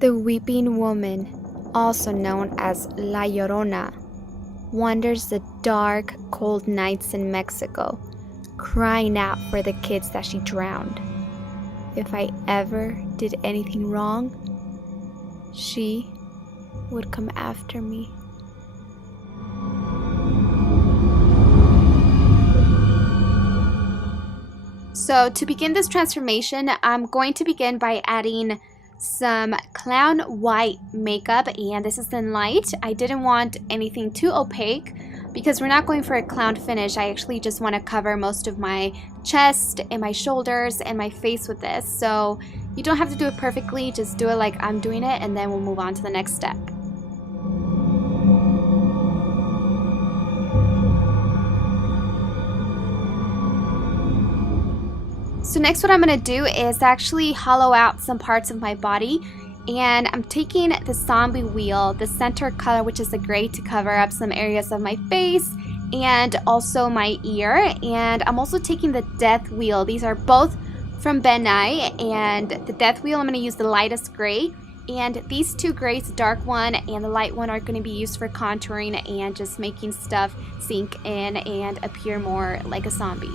The weeping woman, also known as La Llorona, wanders the dark, cold nights in Mexico, crying out for the kids that she drowned. If I ever did anything wrong, she would come after me. So to begin this transformation, I'm going to begin by adding some clown white makeup, and this is in light. I didn't want anything too opaque because we're not going for a clown finish. I actually just want to cover most of my chest and my shoulders and my face with this. So you don't have to do it perfectly, just do it like I'm doing it, and then we'll move on to the next step. So next what I'm going to do is actually hollow out some parts of my body, and I'm taking the zombie wheel, the center color, which is the gray, to cover up some areas of my face and also my ear. And I'm also taking the death wheel. These are both from Ben Nye, and the death wheel I'm going to use the lightest gray, and these two grays, the dark one and the light one, are going to be used for contouring and just making stuff sink in and appear more like a zombie.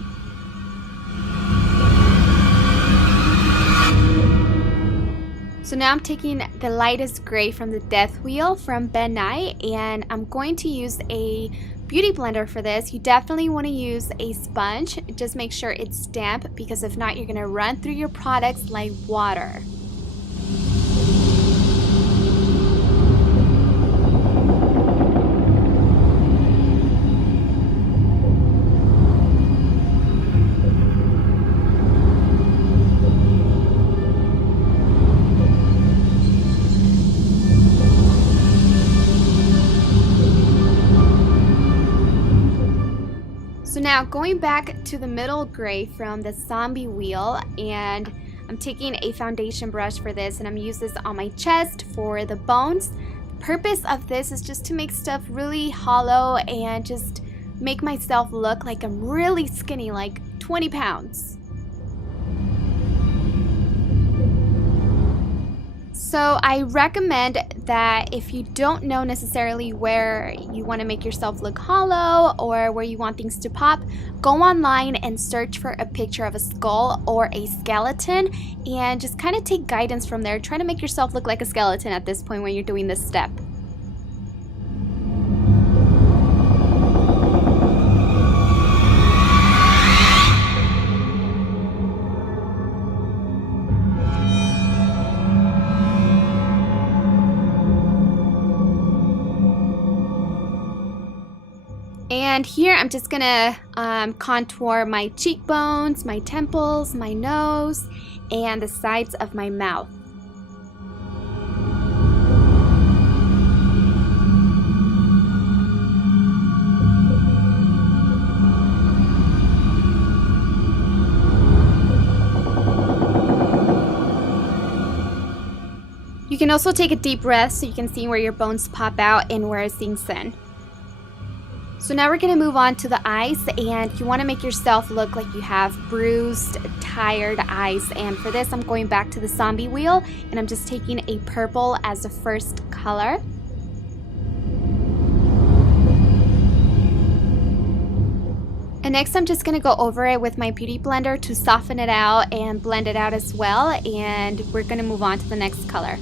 So now I'm taking the lightest gray from the death wheel from Ben Nye, and I'm going to use a beauty blender for this. You definitely want to use a sponge. Just make sure it's damp, because if not, you're going to run through your products like water. So now going back to the middle gray from the zombie wheel, and I'm taking a foundation brush for this, and I'm using this on my chest for the bones. The purpose of this is just to make stuff really hollow and just make myself look like I'm really skinny, like 20 pounds. So I recommend that if you don't know necessarily where you want to make yourself look hollow or where you want things to pop, go online and search for a picture of a skull or a skeleton and just kind of take guidance from there. Try to make yourself look like a skeleton at this point when you're doing this step. And here I'm just gonna contour my cheekbones, my temples, my nose, and the sides of my mouth. You can also take a deep breath so you can see where your bones pop out and where it sinks in. So now we're going to move on to the eyes, and you want to make yourself look like you have bruised, tired eyes. And for this, I'm going back to the zombie wheel, and I'm just taking a purple as the first color. And next, I'm just going to go over it with my beauty blender to soften it out and blend it out as well. And we're going to move on to the next color.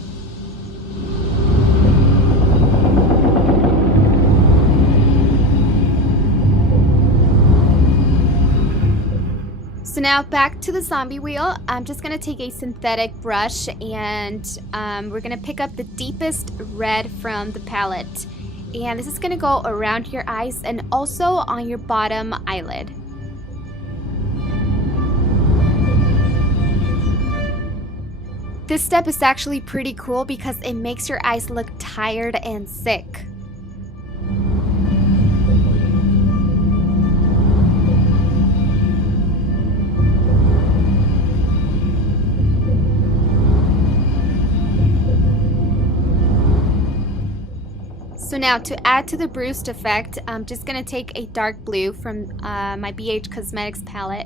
So now back to the zombie wheel. I'm just going to take a synthetic brush, and we're going to pick up the deepest red from the palette. And this is going to go around your eyes and also on your bottom eyelid. This step is actually pretty cool because it makes your eyes look tired and sick. So now to add to the bruised effect, I'm just going to take a dark blue from my BH Cosmetics palette,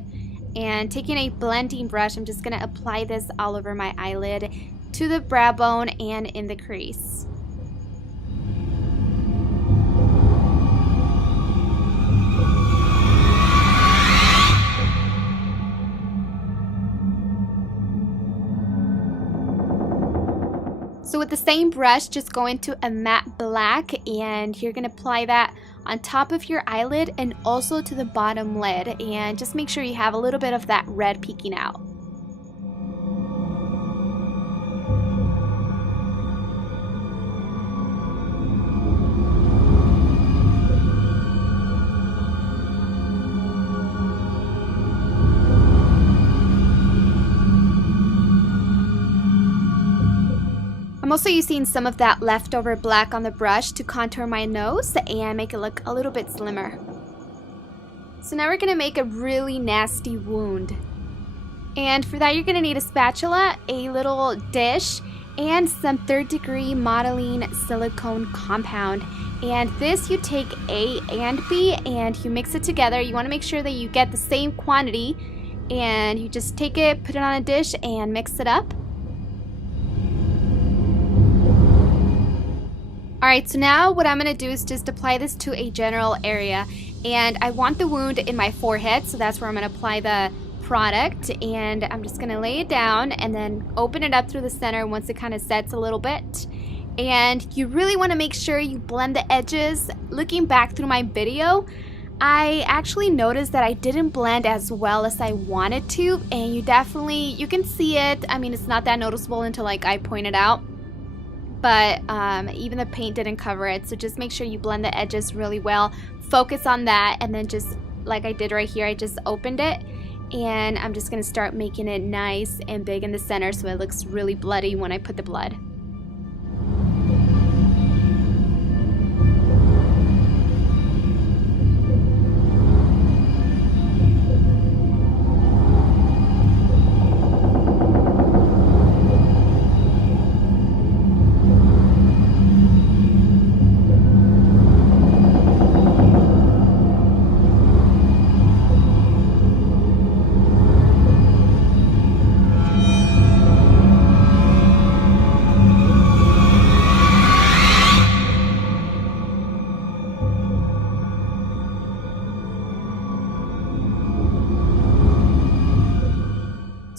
and taking a blending brush, I'm just going to apply this all over my eyelid to the brow bone and in the crease. So with the same brush, just go into a matte black and you're going to apply that on top of your eyelid and also to the bottom lid, and just make sure you have a little bit of that red peeking out. I'm also using some of that leftover black on the brush to contour my nose and make it look a little bit slimmer. So now we're going to make a really nasty wound. And for that you're going to need a spatula, a little dish, and some 3rd degree modeling silicone compound. And this you take A and B and you mix it together. You want to make sure that you get the same quantity, and you just take it, put it on a dish, and mix it up. Alright, so now what I'm going to do is just apply this to a general area, and I want the wound in my forehead, so that's where I'm going to apply the product, and I'm just going to lay it down and then open it up through the center once it kind of sets a little bit. And you really want to make sure you blend the edges. Looking back through my video, I actually noticed that I didn't blend as well as I wanted to, and you can see it. I mean, it's not that noticeable until like I point it out. But even the paint didn't cover it, so just make sure you blend the edges really well. Focus on that, and then just like I did right here, I just opened it, and I'm just going to start making it nice and big in the center so it looks really bloody when I put the blood.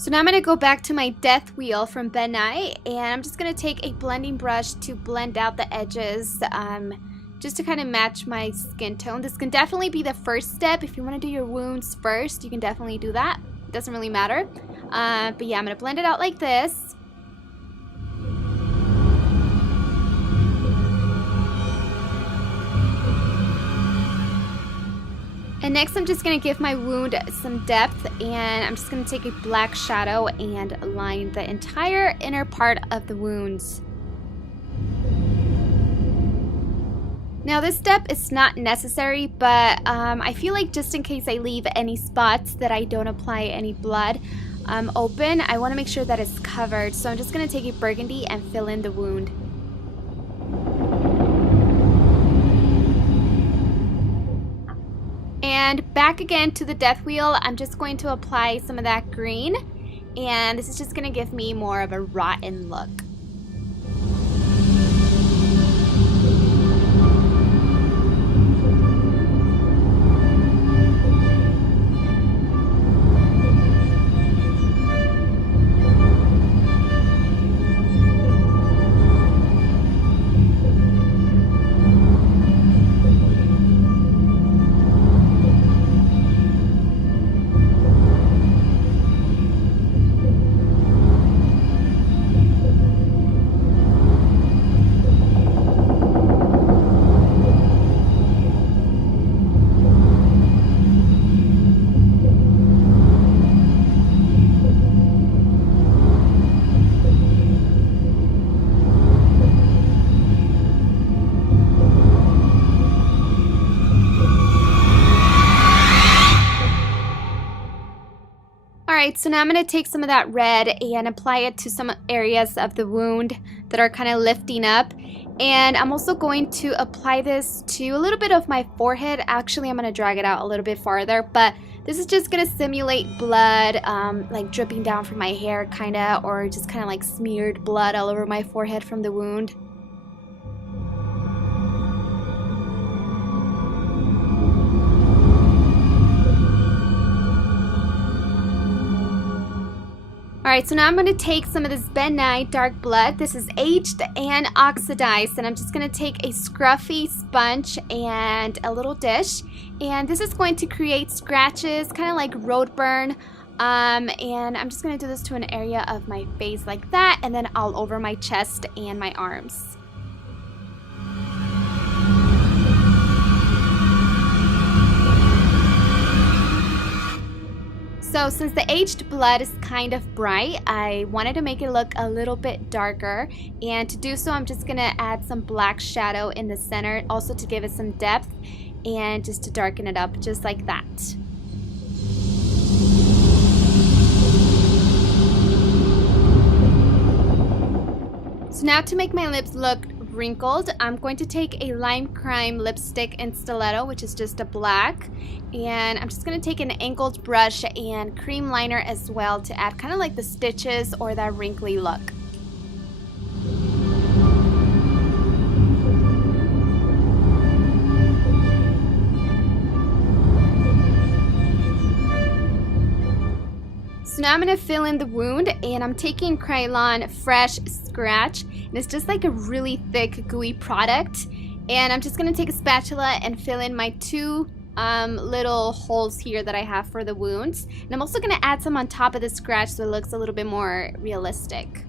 So now I'm going to go back to my death wheel from Ben Nye, and I'm just going to take a blending brush to blend out the edges, just to kind of match my skin tone. This can definitely be the first step. If you want to do your wounds first, you can definitely do that. It doesn't really matter. But yeah, I'm going to blend it out like this. And next I'm just going to give my wound some depth, and I'm just going to take a black shadow and line the entire inner part of the wounds. Now this step is not necessary, but I feel like just in case I leave any spots that I don't apply any blood open, I want to make sure that it's covered. So I'm just going to take a burgundy and fill in the wound. And back again to the death wheel, I'm just going to apply some of that green, and this is just going to give me more of a rotten look. Alright, so now I'm going to take some of that red and apply it to some areas of the wound that are kind of lifting up. And I'm also going to apply this to a little bit of my forehead. Actually, I'm going to drag it out a little bit farther, but This is just gonna simulate blood, like dripping down from my hair kinda, or just kinda like smeared blood all over my forehead from the wound. Alright, so now I'm going to take some of this benign dark blood. This is aged and oxidized, and I'm just going to take a scruffy sponge and a little dish, and this is going to create scratches, kind of like road burn, and I'm just going to do this to an area of my face like that, and then all over my chest and my arms. So since the aged blood is kind of bright, I wanted to make it look a little bit darker, and to do so I'm just going to add some black shadow in the center, also to give it some depth and just to darken it up just like that. So now to make my lips look wrinkled, I'm going to take a Lime Crime lipstick in Stiletto, which is just a black, and I'm just going to take an angled brush and cream liner as well to add kind of like the stitches or that wrinkly look. So now I'm going to fill in the wound, and I'm taking Krylon Fresh Scratch, and it's just like a really thick gooey product, and I'm just going to take a spatula and fill in my two little holes here that I have for the wounds, and I'm also going to add some on top of the scratch so it looks a little bit more realistic.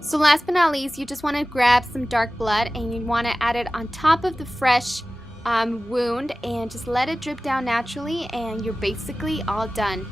So last but not least, you just want to grab some dark blood and you want to add it on top of the fresh wound and just let it drip down naturally, and you're basically all done.